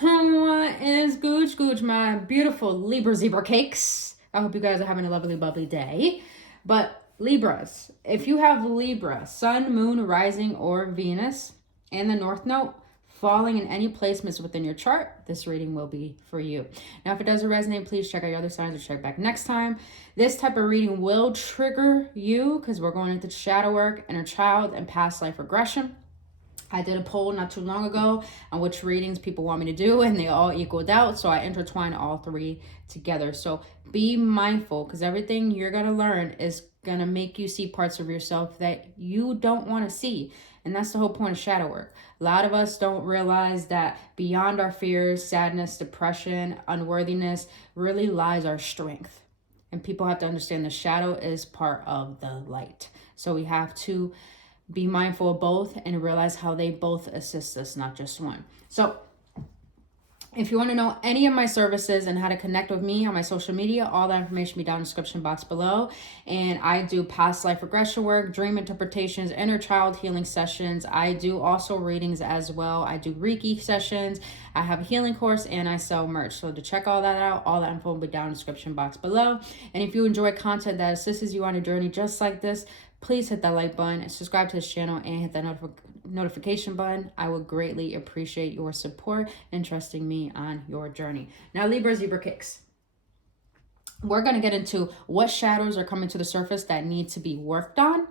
What is gooch, my beautiful Libra zebra cakes? I hope you guys are having a lovely, bubbly day. But Libras, if you have Libra, Sun, Moon, Rising, or Venus, and the North Node falling in any placements within your chart, this reading will be for you. Now, if it doesn't resonate, please check out your other signs or check back next time. This type of reading will trigger you because we're going into shadow work, inner child, and past life regression. I did a poll not too long ago on which readings people want me to do, and they all equaled out. So I intertwined all three together. So be mindful, because everything you're going to learn is going to make you see parts of yourself that you don't want to see. And that's the whole point of shadow work. A lot of us don't realize that beyond our fears, sadness, depression, unworthiness really lies our strength. And people have to understand the shadow is part of the light. So we have to be mindful of both and realize how they both assist us, not just one. So if you want to know any of my services and how to connect with me on my social media, all that information will be down in the description box below. And I do past life regression work, dream interpretations, inner child healing sessions. I do also readings as well. I do Reiki sessions. I have a healing course, and I sell merch. So to check all that out, all that info will be down in the description box below. And if you enjoy content that assists you on a journey just like this, please hit that like button, subscribe to this channel, and hit that notification button. I would greatly appreciate your support and trusting me on your journey. Now, Libra Zebra Kicks. We're going to get into what shadows are coming to the surface that need to be worked on.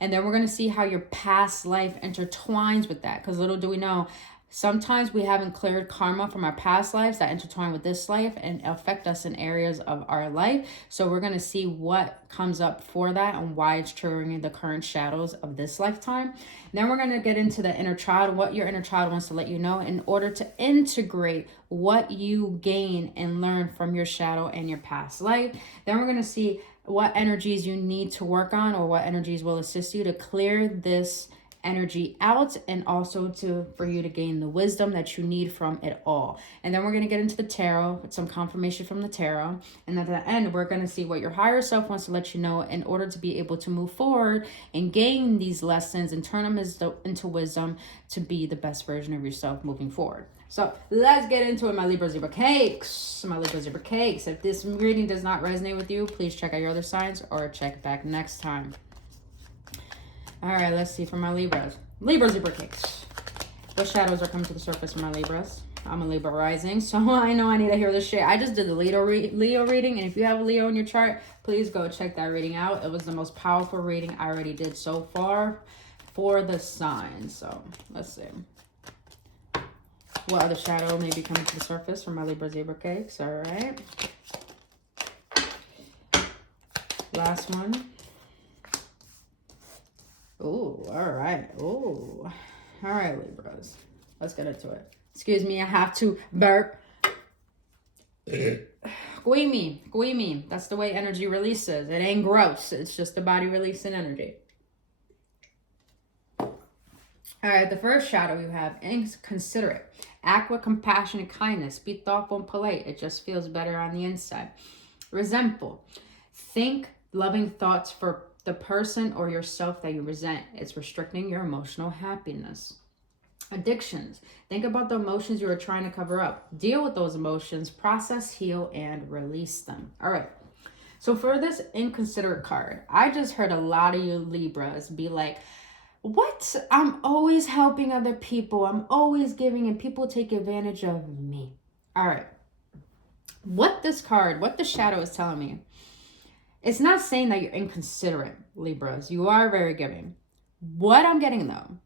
And then we're going to see how your past life intertwines with that. Because little do we know, sometimes we haven't cleared karma from our past lives that intertwine with this life and affect us in areas of our life. So we're going to see what comes up for that and why it's triggering the current shadows of this lifetime. And then we're going to get into the inner child, what your inner child wants to let you know in order to integrate what you gain and learn from your shadow and your past life. Then we're going to see what energies you need to work on, or what energies will assist you to clear this energy out, and also for you to gain the wisdom that you need from it all. And then we're going to get into the tarot with some confirmation from the tarot, and at the end we're going to see what your higher self wants to let you know in order to be able to move forward and gain these lessons and turn them into wisdom to be the best version of yourself moving forward. So let's get into it, my Libra Zebra Cakes. My Libra Zebra Cakes. If this reading does not resonate with you, please check out your other signs or check back next time. All right, let's see for my Libras. Libra Zebra Cakes. What shadows are coming to the surface for my Libras? I'm a Libra rising, so I know I need to hear this shit. I just did the Leo reading, and if you have a Leo in your chart, please go check that reading out. It was the most powerful reading I already did so far for the signs. So let's see. What other shadow may be coming to the surface for my Libra Zebra Cakes? All right. Last one. Oh, all right. Oh, all right, Libras. Let's get into it. Excuse me, I have to burp. Guimi. That's the way energy releases. It ain't gross. It's just the body releasing energy. All right, the first shadow you have, inconsiderate. Act with compassion and kindness. Be thoughtful and polite. It just feels better on the inside. Resentful. Think loving thoughts for the person or yourself that you resent. It's restricting your emotional happiness. Addictions. Think about the emotions you are trying to cover up. Deal with those emotions, process, heal, and release them. All right. So for this inconsiderate card, I just heard a lot of you Libras be like, what? I'm always helping other people. I'm always giving, and people take advantage of me. All right. What the shadow is telling me, it's not saying that you're inconsiderate, Libras. You are very giving. What I'm getting, though,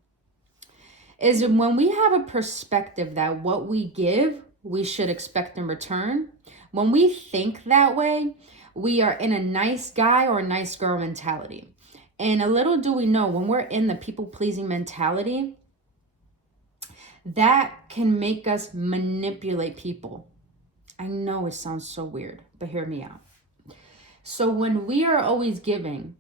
is when we have a perspective that what we give, we should expect in return. When we think that way, we are in a nice guy or a nice girl mentality. And a little do we know, when we're in the people-pleasing mentality, that can make us manipulate people. I know it sounds so weird, but hear me out. So when we are always giving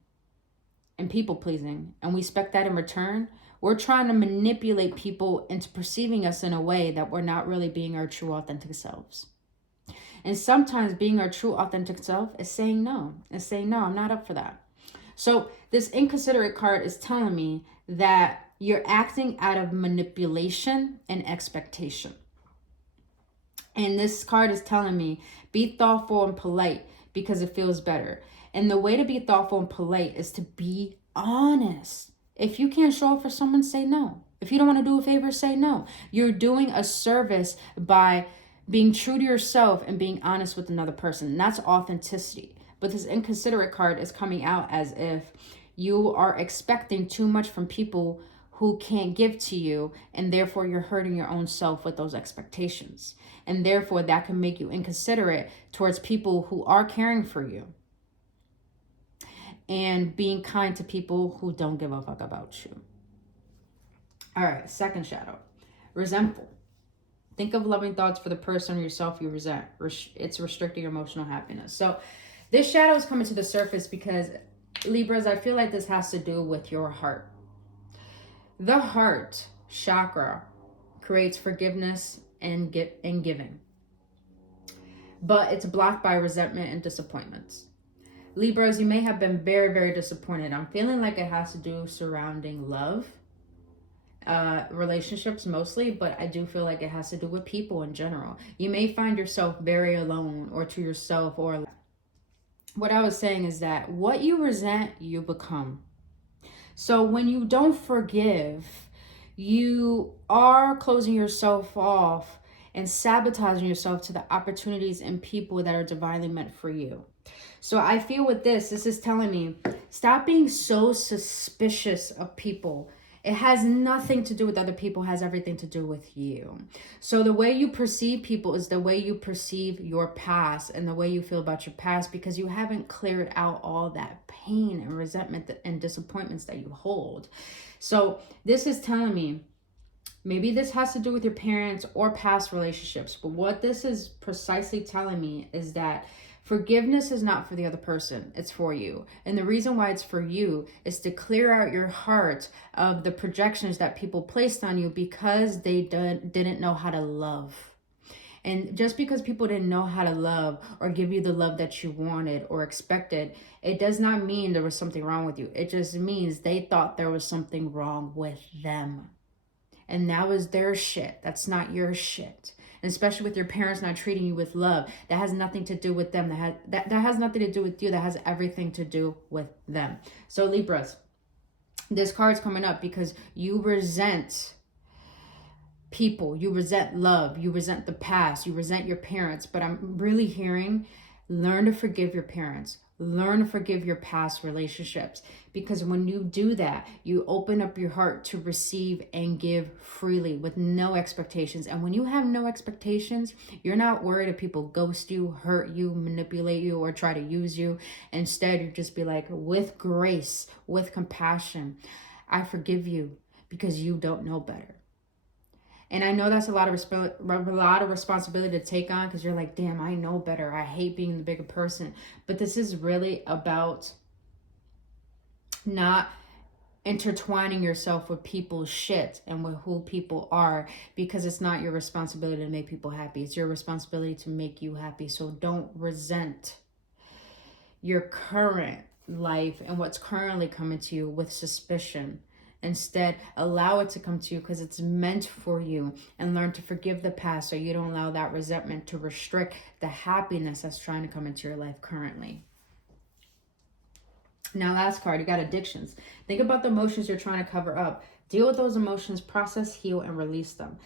and people-pleasing, and we expect that in return, we're trying to manipulate people into perceiving us in a way that we're not really being our true, authentic selves. And sometimes being our true, authentic self is saying no. It's saying, no, I'm not up for that. So this inconsiderate card is telling me that you're acting out of manipulation and expectation. And this card is telling me, be thoughtful and polite because it feels better. And the way to be thoughtful and polite is to be honest. If you can't show up for someone, say no. If you don't want to do a favor, say no. You're doing a service by being true to yourself and being honest with another person. And that's authenticity. But this inconsiderate card is coming out as if you are expecting too much from people who can't give to you, and therefore you're hurting your own self with those expectations. And therefore that can make you inconsiderate towards people who are caring for you, and being kind to people who don't give a fuck about you. All right, second shadow, resentful. Think of loving thoughts for the person or yourself you resent. It's restricting your emotional happiness. So this shadow is coming to the surface because, Libras, I feel like this has to do with your heart. The heart chakra creates forgiveness and giving, but it's blocked by resentment and disappointments. Libras, you may have been very, very disappointed. I'm feeling like it has to do surrounding love, relationships mostly, but I do feel like it has to do with people in general. You may find yourself very alone, or to yourself, or what I was saying is that what you resent, you become. So when you don't forgive, you are closing yourself off and sabotaging yourself to the opportunities and people that are divinely meant for you. So I feel with this is telling me, stop being so suspicious of people. It has nothing to do with other people, it has everything to do with you. So the way you perceive people is the way you perceive your past and the way you feel about your past, because you haven't cleared out all that pain and resentment and disappointments that you hold. So this is telling me, maybe this has to do with your parents or past relationships, but what this is precisely telling me is that forgiveness is not for the other person, it's for you. And the reason why it's for you is to clear out your heart of the projections that people placed on you because they didn't know how to love. And just because people didn't know how to love or give you the love that you wanted or expected, it does not mean there was something wrong with you. It just means they thought there was something wrong with them. And that was their shit. That's not your shit. And especially with your parents not treating you with love, that has nothing to do with them. That has nothing to do with you. That has everything to do with them. So Libras, this card's coming up because you resent people, you resent love, you resent the past, you resent your parents. But I'm really hearing, learn to forgive your parents. Learn to forgive your past relationships, because when you do that, you open up your heart to receive and give freely with no expectations. And when you have no expectations, you're not worried if people ghost you, hurt you, manipulate you, or try to use you. Instead, you just be like, with grace, with compassion, I forgive you because you don't know better. And I know that's a lot of responsibility to take on, because you're like, damn, I know better. I hate being the bigger person. But this is really about not intertwining yourself with people's shit and with who people are, because it's not your responsibility to make people happy. It's your responsibility to make you happy. So don't resent your current life and what's currently coming to you with suspicion. Instead, allow it to come to you because it's meant for you, and learn to forgive the past so you don't allow that resentment to restrict the happiness that's trying to come into your life currently. Now, last card, you got addictions. Think about the emotions you're trying to cover up. Deal with those emotions, process, heal, and release them.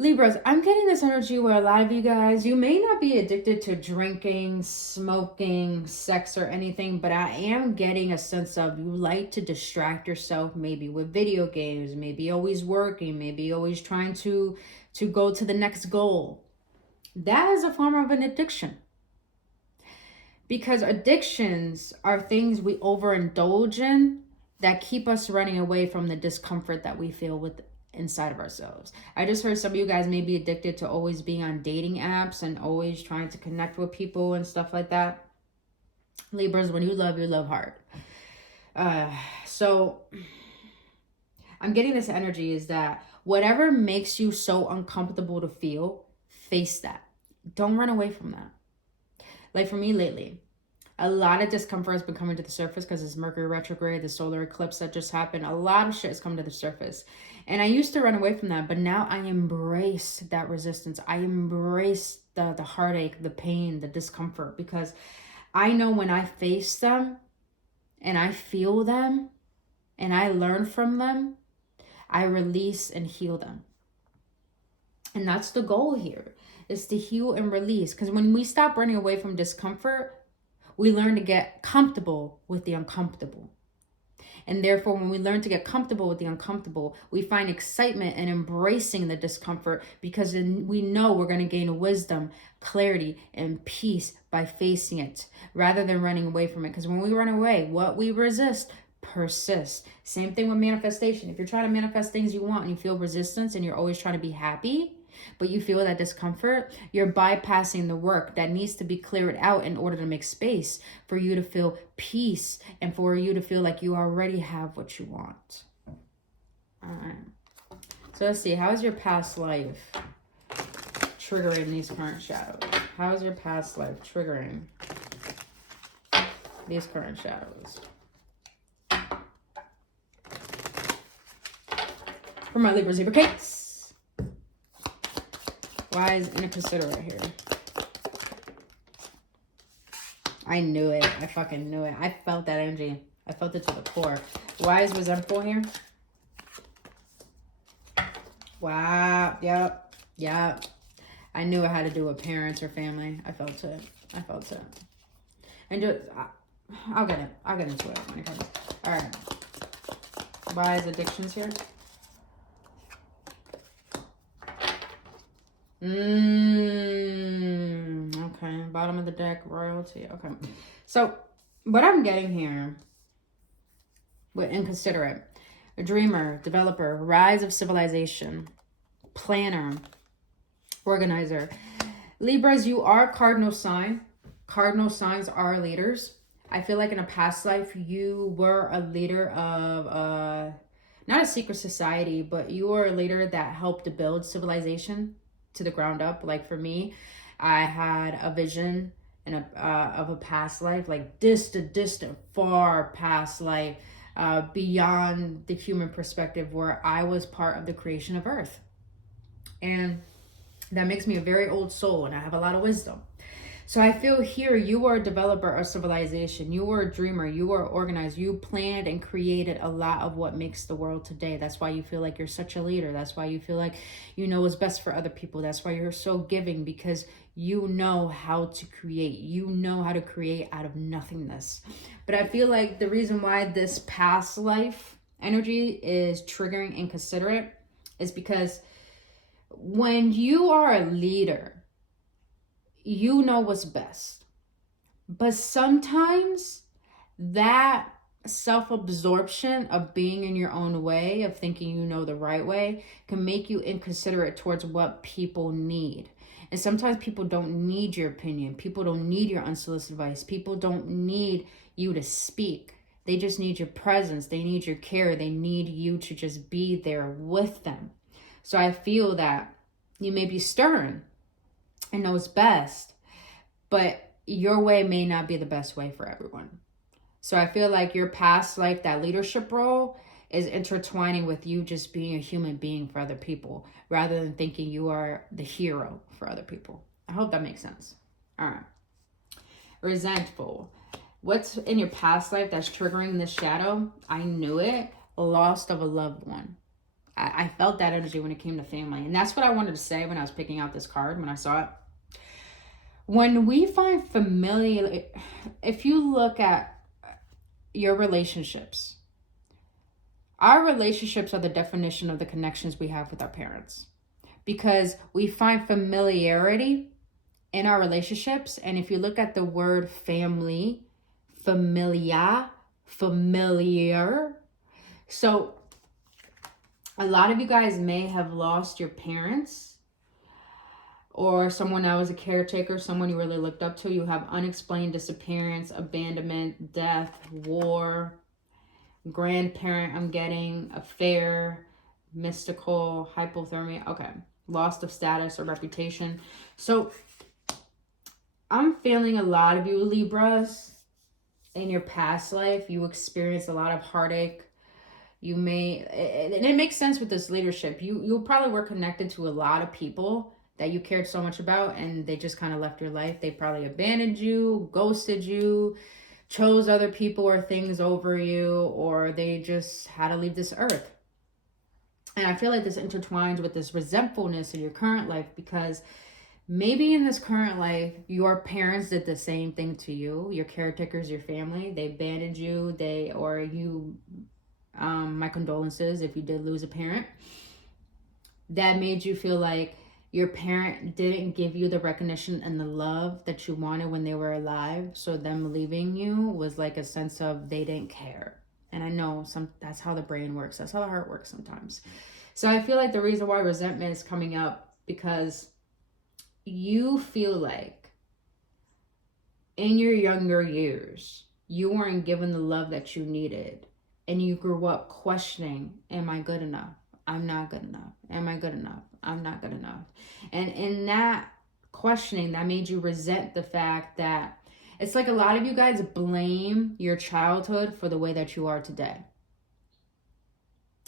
Libras, I'm getting this energy where a lot of you guys, you may not be addicted to drinking, smoking, sex, or anything, but I am getting a sense of you like to distract yourself, maybe with video games, maybe always working, maybe always trying to go to the next goal. That is a form of an addiction. Because addictions are things we overindulge in that keep us running away from the discomfort that we feel with inside of ourselves. I just heard some of you guys may be addicted to always being on dating apps and always trying to connect with people and stuff like that. Libras, when you love hard. So I'm getting this energy is that whatever makes you so uncomfortable to feel, face that. Don't run away from that. Like for me lately, A lot of discomfort has been coming to the surface because it's Mercury retrograde, the solar eclipse that just happened. A lot of shit has come to the surface. And I used to run away from that, but now I embrace that resistance. I embrace the heartache, the pain, the discomfort, because I know when I face them and I feel them and I learn from them, I release and heal them. And that's the goal here, is to heal and release. Because when we stop running away from discomfort, we learn to get comfortable with the uncomfortable. And therefore, when we learn to get comfortable with the uncomfortable, we find excitement in embracing the discomfort, because then we know we're going to gain wisdom, clarity, and peace by facing it rather than running away from it. Because when we run away, what we resist persists. Same thing with manifestation. If you're trying to manifest things you want and you feel resistance and you're always trying to be happy, but you feel that discomfort, you're bypassing the work that needs to be cleared out in order to make space for you to feel peace and for you to feel like you already have what you want. All right. So let's see. How is your past life triggering these current shadows? How is your past life triggering these current shadows? For my Libra Zebra cakes. Why is inconsiderate here? I knew it. I fucking knew it. I felt that energy. I felt it to the core. Why is resentful here? Wow. Yep. Yep. I knew it had to do with parents or family. I felt it. I felt it. And just, I'll get it. I'll get into it when it comes. All right. Why is addictions here? Okay, bottom of the deck, royalty. Okay, so what I'm getting here with inconsiderate, a dreamer, developer, rise of civilization, planner, organizer. Libras, you are cardinal sign. Cardinal signs are leaders. I feel like in a past life you were a leader of not a secret society, but you were a leader that helped to build civilization to the ground up. Like for me, I had a vision and of a past life, like distant, far past life, beyond the human perspective, where I was part of the creation of Earth. And that makes me a very old soul, and I have a lot of wisdom. So I feel here you were a developer of civilization. You were a dreamer. You were organized. You planned and created a lot of what makes the world today. That's why you feel like you're such a leader. That's why you feel like you know what's best for other people. That's why you're so giving, because you know how to create. You know how to create out of nothingness. But I feel like the reason why this past life energy is triggering inconsiderate is because when you are a leader, you know what's best. But sometimes that self-absorption of being in your own way, of thinking you know the right way, can make you inconsiderate towards what people need. And sometimes people don't need your opinion. People don't need your unsolicited advice. People don't need you to speak. They just need your presence. They need your care. They need you to just be there with them. So I feel that you may be stern and knows best, but your way may not be the best way for everyone. So I feel like your past life, that leadership role, is intertwining with you just being a human being for other people, rather than thinking you are the hero for other people. I hope that makes sense. All right. Resentful. What's in your past life that's triggering this shadow? I knew it. Loss of a loved one. I felt that energy when it came to family. And that's what I wanted to say when I was picking out this card, when I saw it. When we find familiar, if you look at your relationships, our relationships are the definition of the connections we have with our parents. Because we find familiarity in our relationships. And if you look at the word family, familiar. So a lot of you guys may have lost your parents, or someone that was a caretaker, someone you really looked up to. You have unexplained disappearance, abandonment, death, war, grandparent, I'm getting, affair, mystical, hypothermia. Okay, loss of status or reputation. So I'm feeling a lot of you Libras in your past life, you experienced a lot of heartache. You may, and it makes sense with this leadership. You'll probably were connected to a lot of people that you cared so much about, and they just kind of left your life. They probably abandoned you, ghosted you, chose other people or things over you, or they just had to leave this earth. And I feel like this intertwines with this resentfulness in your current life, because maybe in this current life, your parents did the same thing to you. Your caretakers, your family, they abandoned you. My condolences if you did lose a parent. That made you feel like your parent didn't give you the recognition and the love that you wanted when they were alive. So them leaving you was like a sense of they didn't care. And I know that's how the brain works. That's how the heart works sometimes. So I feel like the reason why resentment is coming up, because you feel like in your younger years, you weren't given the love that you needed. And you grew up questioning, am I good enough? I'm not good enough. Am I good enough? I'm not good enough. And in that questioning, that made you resent the fact that it's like a lot of you guys blame your childhood for the way that you are today.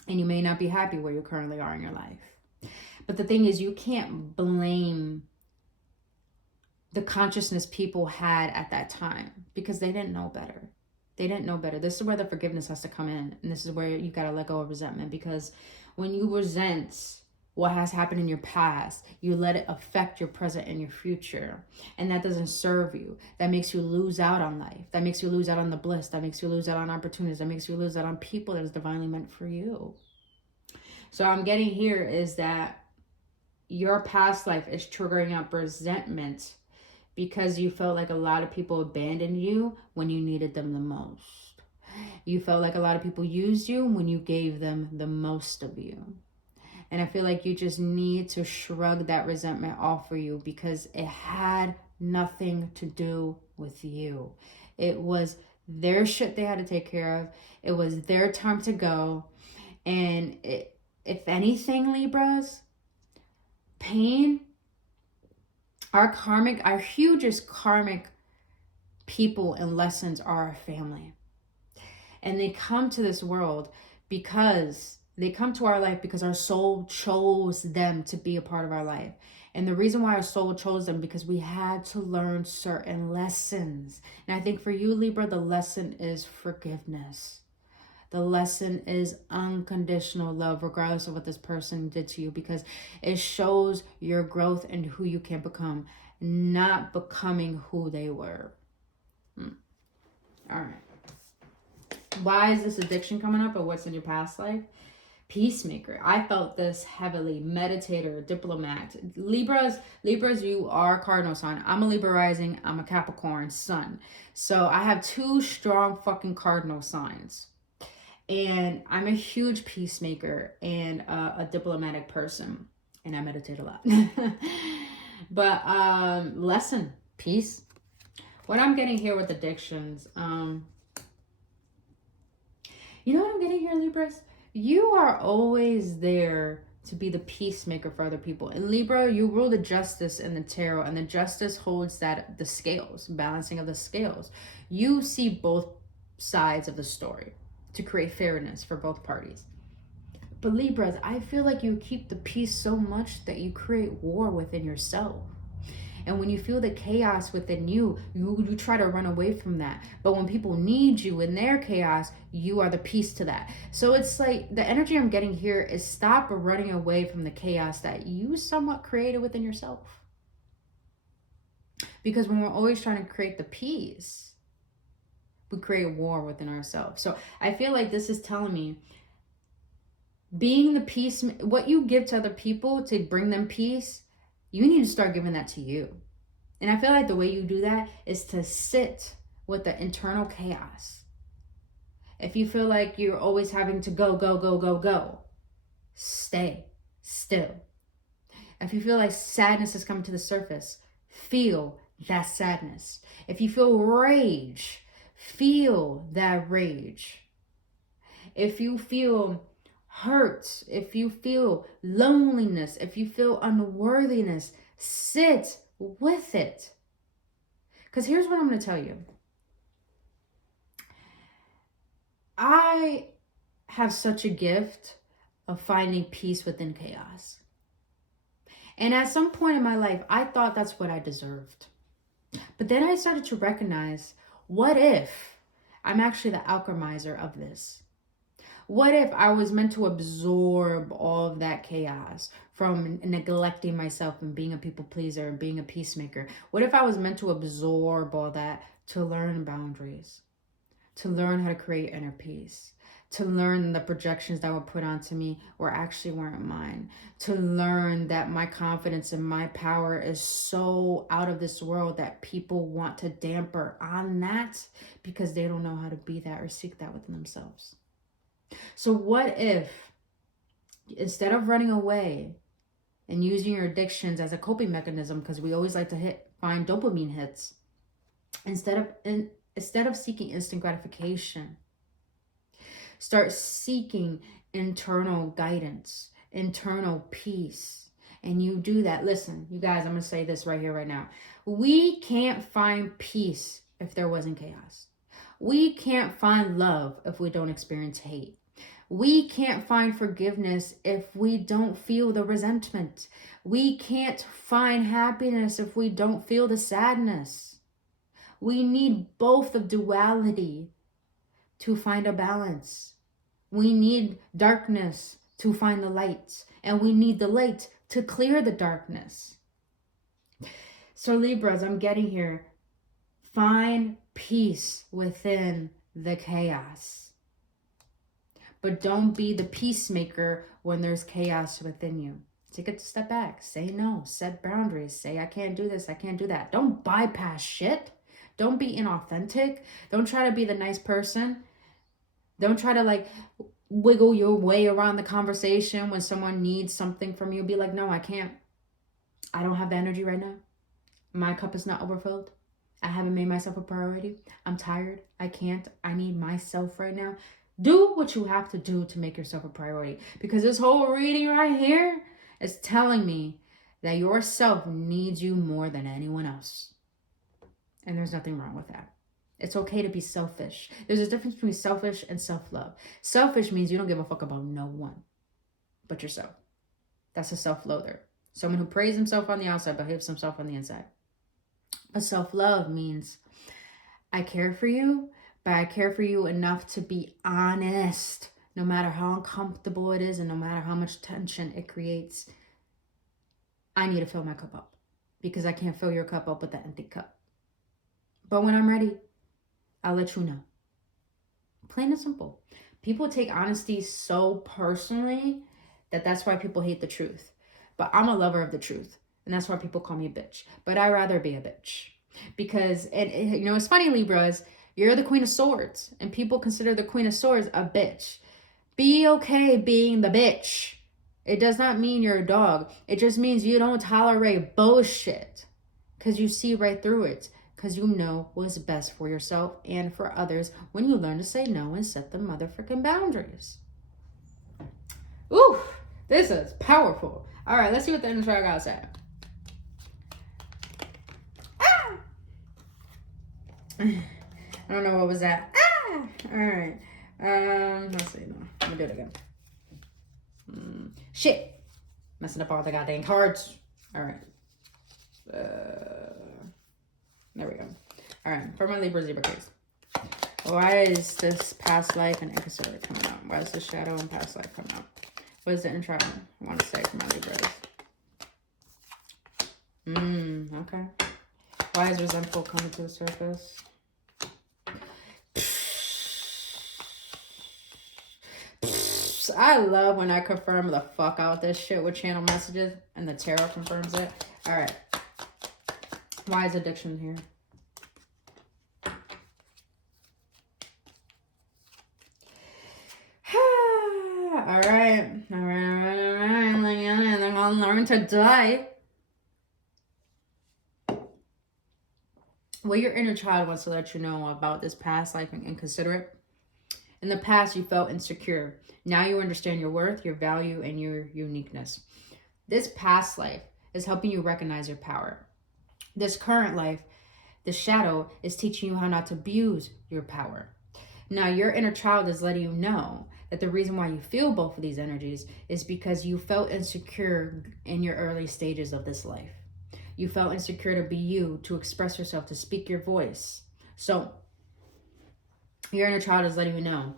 And you may not be happy where you currently are in your life. But the thing is, you can't blame the consciousness people had at that time, because they didn't know better. They didn't know better. This is where the forgiveness has to come in. And this is where you got to let go of resentment, because when you resent what has happened in your past, you let it affect your present and your future. And that doesn't serve you. That makes you lose out on life. That makes you lose out on the bliss. That makes you lose out on opportunities. That makes you lose out on people that is divinely meant for you. So I'm getting here is that your past life is triggering up resentment, because you felt like a lot of people abandoned you when you needed them the most. You felt like a lot of people used you when you gave them the most of you. And I feel like you just need to shrug that resentment off for you, because it had nothing to do with you. It was their shit they had to take care of. It was their time to go. And if anything, Libras, pain, our hugest karmic people and lessons are our family. And they come to this world because they come to our life because our soul chose them to be a part of our life. And the reason why our soul chose them, because we had to learn certain lessons. And I think for you, Libra, the lesson is forgiveness. The lesson is unconditional love, regardless of what this person did to you, because it shows your growth and who you can become, not becoming who they were. All right. Why is this addiction coming up, or what's in your past life? Peacemaker. I felt this heavily. Meditator, diplomat. Libras, you are cardinal sign. I'm a Libra rising. I'm a Capricorn sun. So I have two strong fucking cardinal signs. And I'm a huge peacemaker and a diplomatic person. And I meditate a lot. But lesson, peace. What I'm getting here with addictions, you know what I'm getting here, Libras? You are always there to be the peacemaker for other people. In Libra, you rule the justice in the tarot, and the justice holds that the scales, balancing of the scales. You see both sides of the story to create fairness for both parties. But Libras, I feel like you keep the peace so much that you create war within yourself. And when you feel the chaos within you, you try to run away from that. But when people need you in their chaos, you are the peace to that. So it's like the energy I'm getting here is stop running away from the chaos that you somewhat created within yourself. Because when we're always trying to create the peace, we create war within ourselves. So I feel like this is telling me, being the peace, what you give to other people to bring them peace, you need to start giving that to you. And I feel like the way you do that is to sit with the internal chaos. If you feel like you're always having to go, stay still. If you feel like sadness is coming to the surface, feel that sadness. If you feel rage, feel that rage. If you feel hurt, if you feel loneliness, if you feel unworthiness, sit with it. Because here's what I'm going to tell you. I have such a gift of finding peace within chaos. And at some point in my life, I thought that's what I deserved. But then I started to recognize, what if I'm actually the alchemizer of this? What if I was meant to absorb all of that chaos from neglecting myself and being a people pleaser and being a peacemaker? What if I was meant to absorb all that to learn boundaries, to learn how to create inner peace, to learn the projections that were put onto me weren't mine, to learn that my confidence and my power is so out of this world that people want to damper on that because they don't know how to be that or seek that within themselves. So what if, instead of running away and using your addictions as a coping mechanism, because we always like to find dopamine hits, instead of seeking instant gratification, start seeking internal guidance, internal peace. And you do that. Listen, you guys, I'm going to say this right here, right now. We can't find peace if there wasn't chaos. We can't find love if we don't experience hate. We can't find forgiveness if we don't feel the resentment. We can't find happiness if we don't feel the sadness. We need both of duality to find a balance. We need darkness to find the light, and we need the light to clear the darkness. So Libras, I'm getting here. Find peace within the chaos. But don't be the peacemaker when there's chaos within you. Take a step back. Say no. Set boundaries. Say, I can't do this. I can't do that. Don't bypass shit. Don't be inauthentic. Don't try to be the nice person. Don't try to wiggle your way around the conversation when someone needs something from you. Be like, no, I can't. I don't have the energy right now. My cup is not overfilled. I haven't made myself a priority. I'm tired. I can't. I need myself right now. Do what you have to do to make yourself a priority. Because this whole reading right here is telling me that yourself needs you more than anyone else. And there's nothing wrong with that. It's okay to be selfish. There's a difference between selfish and self-love. Selfish means you don't give a fuck about no one but yourself. That's a self-loather. Someone who praise himself on the outside but hates himself on the inside. But self-love means I care for you, but I care for you enough to be honest, no matter how uncomfortable it is and no matter how much tension it creates. I need to fill my cup up because I can't fill your cup up with an empty cup. But when I'm ready, I'll let you know. Plain and simple. People take honesty so personally that's why people hate the truth. But I'm a lover of the truth. And that's why people call me a bitch. But I'd rather be a bitch. Because, it's funny, Libras, you're the Queen of Swords. And people consider the Queen of Swords a bitch. Be okay being the bitch. It does not mean you're a dog. It just means you don't tolerate bullshit. Because you see right through it. Because you know what's best for yourself and for others when you learn to say no and set the motherfucking boundaries. Ooh, this is powerful. All right, let's see what the inner child got to say. Ah! I don't know what was that. Ah! All right. Let's see. No, let me do it again. Shit. Messing up all the goddamn cards. All right. There we go. All right, for my Libra Zebra case. Why is this past life and episode coming out? Why is the shadow and past life coming out? What is the intro I want to say for my Libras? Okay. Why is resentful coming to the surface? I love when I confirm the fuck out this shit with channel messages and the tarot confirms it. All right. Why is addiction here? All right. They're gonna learn to die. What your inner child wants to let you know about this past life and consider it. In the past, you felt insecure. Now you understand your worth, your value, and your uniqueness. This past life is helping you recognize your power. This current life, the shadow, is teaching you how not to abuse your power. Now, your inner child is letting you know that the reason why you feel both of these energies is because you felt insecure in your early stages of this life. You felt insecure to be you, to express yourself, to speak your voice. So, your inner child is letting you know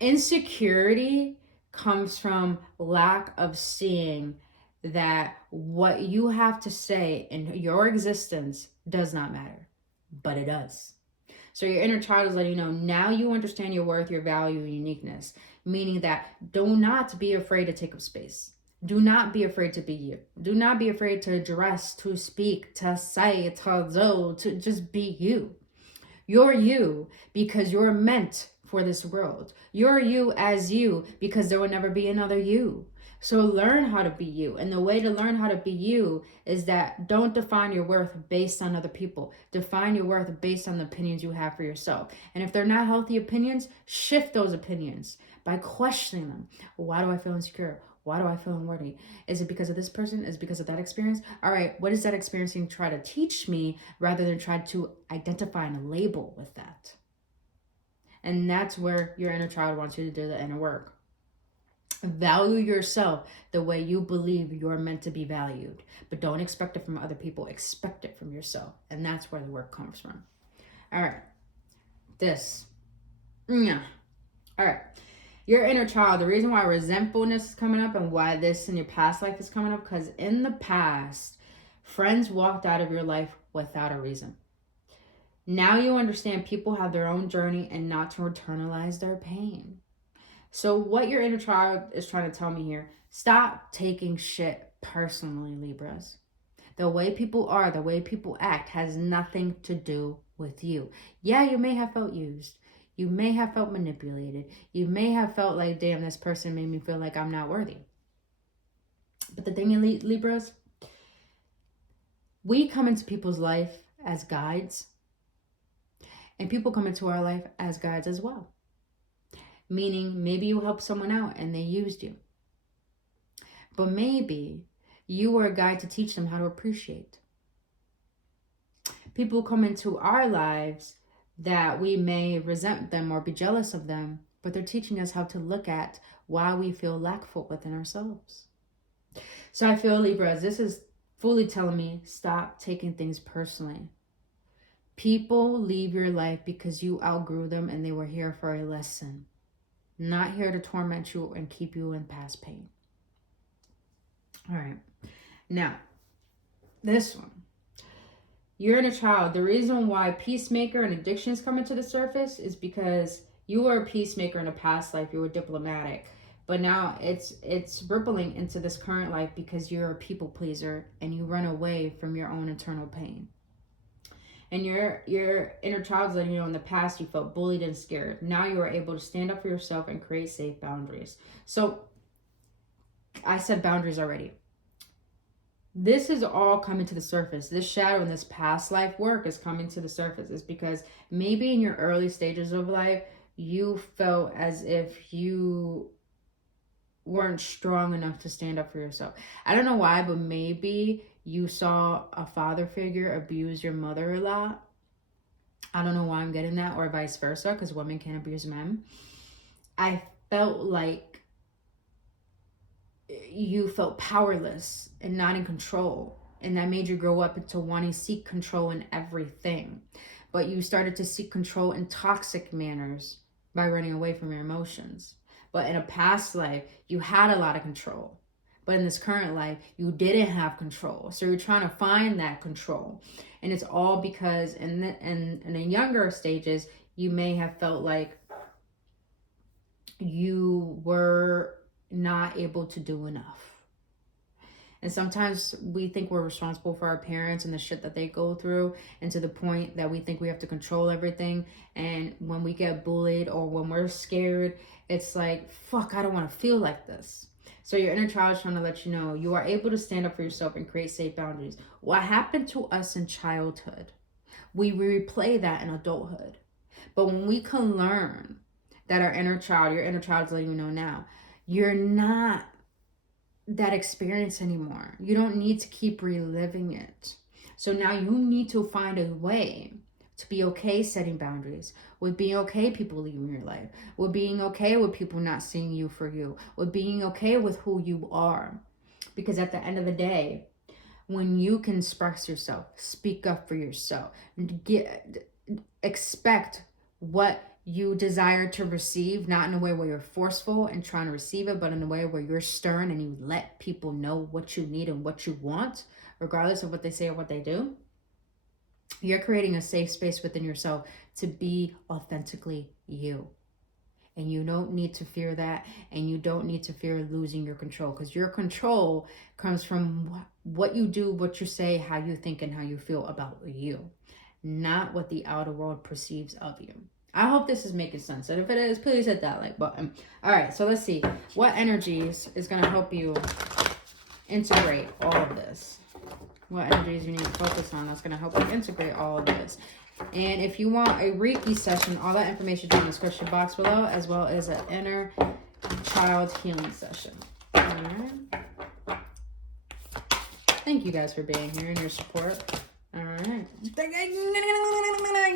insecurity comes from lack of seeing that what you have to say in your existence does not matter, but it does. So your inner child is letting you know now you understand your worth, your value, and uniqueness, meaning that do not be afraid to take up space. Do not be afraid to be you. Do not be afraid to address, to speak, to say, to do, to just be you. You're you because you're meant for this world. You're you as you because there will never be another you. So learn how to be you. And the way to learn how to be you is that don't define your worth based on other people. Define your worth based on the opinions you have for yourself. And if they're not healthy opinions, shift those opinions by questioning them. Why do I feel insecure? Why do I feel unworthy? Is it because of this person? Is it because of that experience? All right, what is that experiencing try to teach me rather than try to identify and label with that? And that's where your inner child wants you to do the inner work. Value yourself the way you believe you're meant to be valued. But don't expect it from other people. Expect it from yourself. And that's where the work comes from. All right. This. Yeah. All right. Your inner child, the reason why resentfulness is coming up and why this in your past life is coming up, because in the past, friends walked out of your life without a reason. Now you understand people have their own journey and not to internalize their pain. So what your inner child is trying to tell me here, stop taking shit personally, Libras. The way people are, the way people act has nothing to do with you. Yeah, you may have felt used. You may have felt manipulated. You may have felt like, damn, this person made me feel like I'm not worthy. But the thing in Libras, we come into people's life as guides. And people come into our life as guides as well. Meaning maybe you helped someone out and they used you. But maybe you were a guide to teach them how to appreciate. People come into our lives that we may resent them or be jealous of them, but they're teaching us how to look at why we feel lackful within ourselves. So I feel, Libras, this is fully telling me stop taking things personally. People leave your life because you outgrew them and they were here for a lesson. Not here to torment you and keep you in past pain. All right. Now, this one. Your inner child, the reason why peacemaker and addictions come into the surface is because you were a peacemaker in a past life. You were diplomatic. But now it's rippling into this current life because you're a people pleaser and you run away from your own internal pain. And your inner child's letting you know in the past you felt bullied and scared. Now you are able to stand up for yourself and create safe boundaries. So I said boundaries already. This is all coming to the surface. This shadow and this past life work is coming to the surface. It's because maybe in your early stages of life, you felt as if you weren't strong enough to stand up for yourself. I don't know why, but maybe you saw a father figure abuse your mother a lot. I don't know why I'm getting that, or vice versa, because women can't abuse men. I felt like you felt powerless and not in control, and that made you grow up into wanting to seek control in everything. But you started to seek control in toxic manners by running away from your emotions. But in a past life, you had a lot of control. But in this current life, you didn't have control. So you're trying to find that control. And it's all because in the younger stages, you may have felt like you were not able to do enough. And sometimes we think we're responsible for our parents and the shit that they go through, and to the point that we think we have to control everything. And when we get bullied or when we're scared, it's like, fuck, I don't want to feel like this. So your inner child is trying to let you know you are able to stand up for yourself and create safe boundaries. What happened to us in childhood, we replay that in adulthood. But when we can learn that our inner child, your inner child is letting you know now, you're not that experience anymore. You don't need to keep reliving it. So now you need to find a way to be okay setting boundaries, with being okay people leaving your life, with being okay with people not seeing you for you, with being okay with who you are. Because at the end of the day, when you can express yourself, speak up for yourself, expect what you desire to receive, not in a way where you're forceful and trying to receive it, but in a way where you're stern and you let people know what you need and what you want, regardless of what they say or what they do. You're creating a safe space within yourself to be authentically you. And you don't need to fear that, and you don't need to fear losing your control, because your control comes from what you do, what you say, how you think, and how you feel about you, not what the outer world perceives of you. I hope this is making sense, and if it is, please hit that like button. All right, so let's see what energies is going to help you integrate all of this. What energies you need to focus on that's going to help you integrate all of this. And if you want a Reiki session, all that information is in the description box below, as well as an inner child healing session. All right. Thank you guys for being here and your support. All right.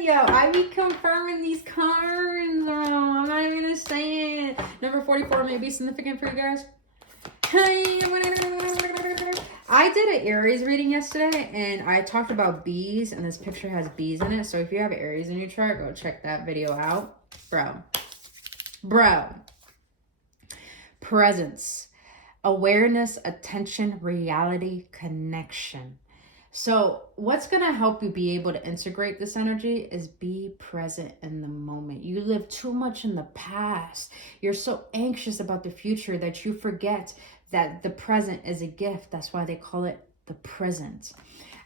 Yo, I be confirming these cards. I'm not even gonna say it. Number 44 may be significant for you guys. I did an Aries reading yesterday, and I talked about bees, and this picture has bees in it. So if you have Aries in your chart, go check that video out. Bro. Presence, awareness, attention, reality, connection. So what's going to help you be able to integrate this energy is be present in the moment. You live too much in the past. You're so anxious about the future that you forget that the present is a gift. That's why they call it the present.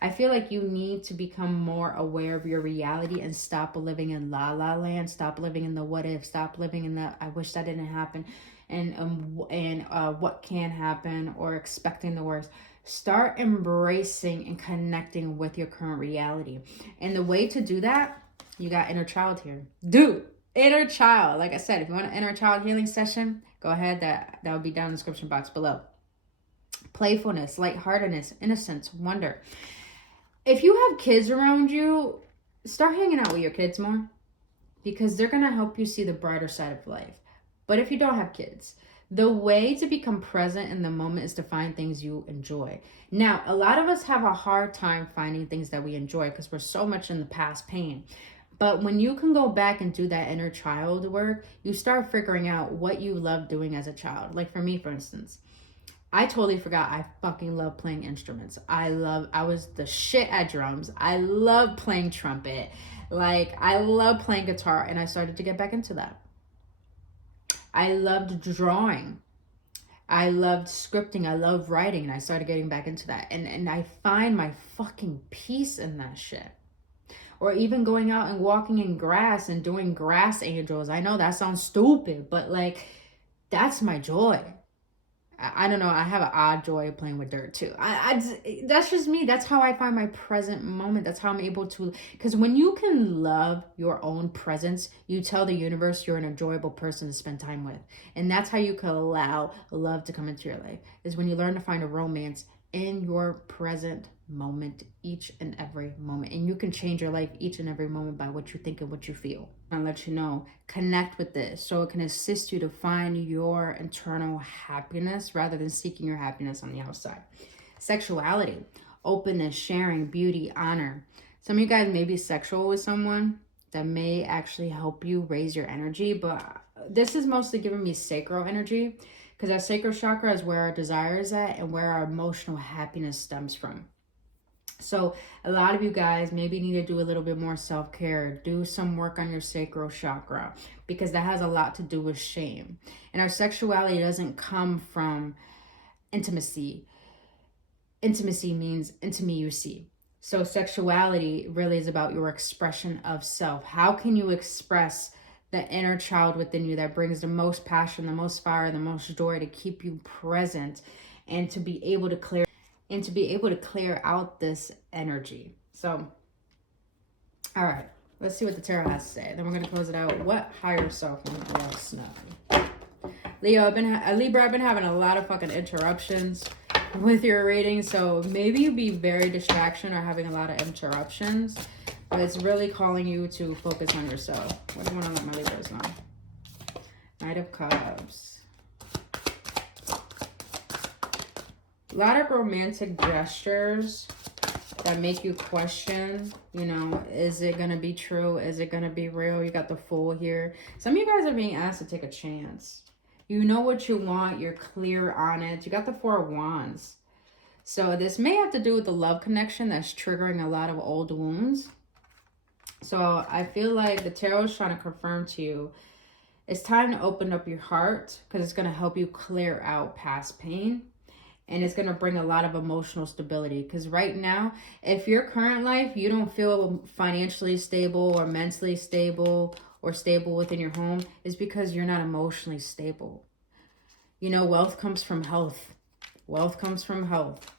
I feel like you need to become more aware of your reality and stop living in la la land. Stop living in the what if. Stop living in the I wish that didn't happen, and what can happen, or expecting the worst. Start embracing and connecting with your current reality. And the way to do that, you got inner child here. Dude, inner child. Like I said, if you want an inner child healing session, go ahead. That will be down in the description box below. Playfulness, lightheartedness, innocence, wonder. If you have kids around you, start hanging out with your kids more, because they're going to help you see the brighter side of life. But if you don't have kids, the way to become present in the moment is to find things you enjoy. Now, a lot of us have a hard time finding things that we enjoy because we're so much in the past pain. But when you can go back and do that inner child work, you start figuring out what you love doing as a child. Like for me, for instance, I totally forgot I fucking love playing instruments. I was the shit at drums. I love playing trumpet. Like, I love playing guitar, and I started to get back into that. I loved drawing. I loved scripting. I loved writing, and I started getting back into that. And I find my fucking peace in that shit. Or even going out and walking in grass and doing grass angels. I know that sounds stupid, but like, that's my joy. I don't know. I have an odd joy of playing with dirt too. That's just me. That's how I find my present moment. That's how I'm able to, because when you can love your own presence, you tell the universe you're an enjoyable person to spend time with. And that's how you can allow love to come into your life, is when you learn to find a romance in your present moment, each and every moment. And you can change your life each and every moment by what you think and what you feel. I'll let you know, connect with this so it can assist you to find your internal happiness rather than seeking your happiness on the outside. Sexuality, openness, sharing, beauty, honor. Some of you guys may be sexual with someone that may actually help you raise your energy, but this is mostly giving me sacral energy, because our sacral chakra is where our desire is at and where our emotional happiness stems from. So a lot of you guys maybe need to do a little bit more self-care, do some work on your sacral chakra, because that has a lot to do with shame. And our sexuality doesn't come from intimacy. Intimacy means intimacy. So sexuality really is about your expression of self. How can you express the inner child within you that brings the most passion, the most fire, the most joy to keep you present and to be able to clear out this energy. So, all right, let's see what the tarot has to say. Then we're going to close it out. What higher self wants to know? Libra, I've been having a lot of fucking interruptions with your reading, so maybe you be very distraction or having a lot of interruptions. But it's really calling you to focus on yourself. What do you want to let my Libras know? Knight of Cups. A lot of romantic gestures that make you question, you know, is it going to be true? Is it going to be real? You got the Fool here. Some of you guys are being asked to take a chance. You know what you want. You're clear on it. You got the Four of Wands. So this may have to do with the love connection that's triggering a lot of old wounds. So I feel like the tarot is trying to confirm to you, it's time to open up your heart, because it's going to help you clear out past pain. And it's going to bring a lot of emotional stability. Because right now, if your current life, you don't feel financially stable or mentally stable or stable within your home, is because you're not emotionally stable. You know, wealth comes from health. Wealth comes from health.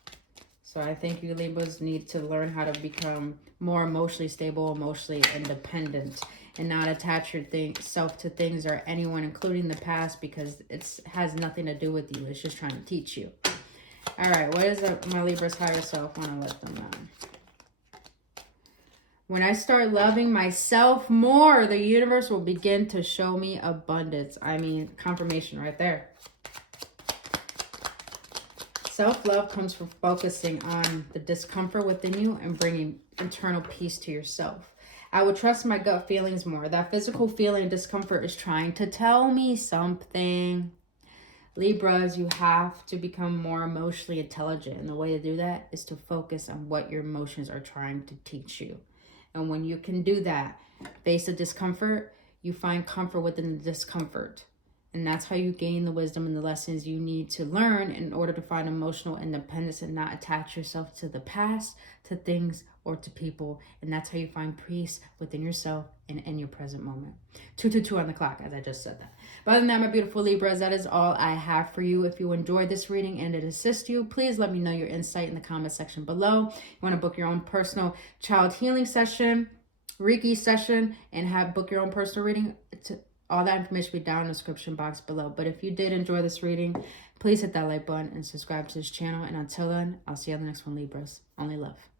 So I think you Libras need to learn how to become more emotionally stable, emotionally independent, and not attach yourself to things or anyone, including the past, because it has nothing to do with you. It's just trying to teach you. All right, what is my Libra's higher self want to let them know? When I start loving myself more, the universe will begin to show me abundance. I mean, confirmation right there. Self-love comes from focusing on the discomfort within you and bringing internal peace to yourself. I will trust my gut feelings more. That physical feeling of discomfort is trying to tell me something. Libras, you have to become more emotionally intelligent. And the way to do that is to focus on what your emotions are trying to teach you. And when you can do that, face the discomfort, you find comfort within the discomfort. And that's how you gain the wisdom and the lessons you need to learn in order to find emotional independence and not attach yourself to the past, to things, or to people. And that's how you find peace within yourself and in your present moment. 222 on the clock, as I just said that. But other than that, my beautiful Libras, that is all I have for you. If you enjoyed this reading and it assists you, please let me know your insight in the comment section below. You want to book your own personal child healing session, Reiki session, and book your own personal reading, all that information will be down in the description box below. But if you did enjoy this reading, please hit that like button and subscribe to this channel. And until then, I'll see you on the next one, Libras. Only love.